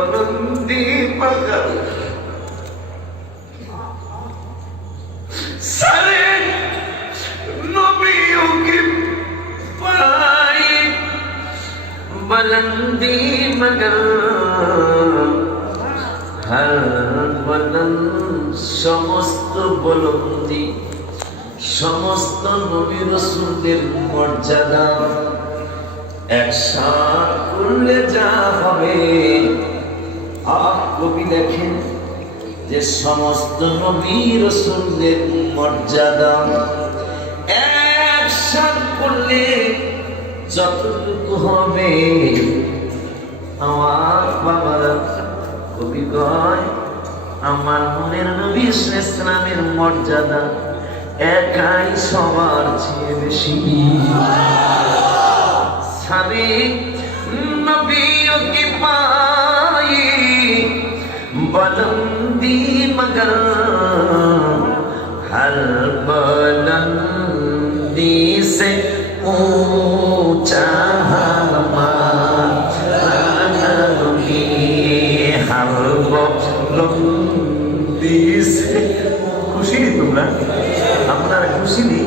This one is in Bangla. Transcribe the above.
बुलंदी मगर सारे नबियों की पाई बुलंदी मगर हर बुलंद समस्त बुलंदी समस्त नबी रसूलদের মর্যাদা একসাথ করলে যা হবে। কবি দেখেন যে সমস্ত নবী রাসূলদের মর্যাদা একসাথ করলে যতটুকু হবে। আমার বাবারা কবি কয় আমার মনের নবী ইসলামের মর্যাদা একাই সবার চেয়ে বেশি। सारे नबियों की पाई बुलंदी मगर हर बुलंदी से ऊंचा हमारा नबी हर बुलंदी से खुशी नहीं तुमरा, हमारा खुशी नहीं।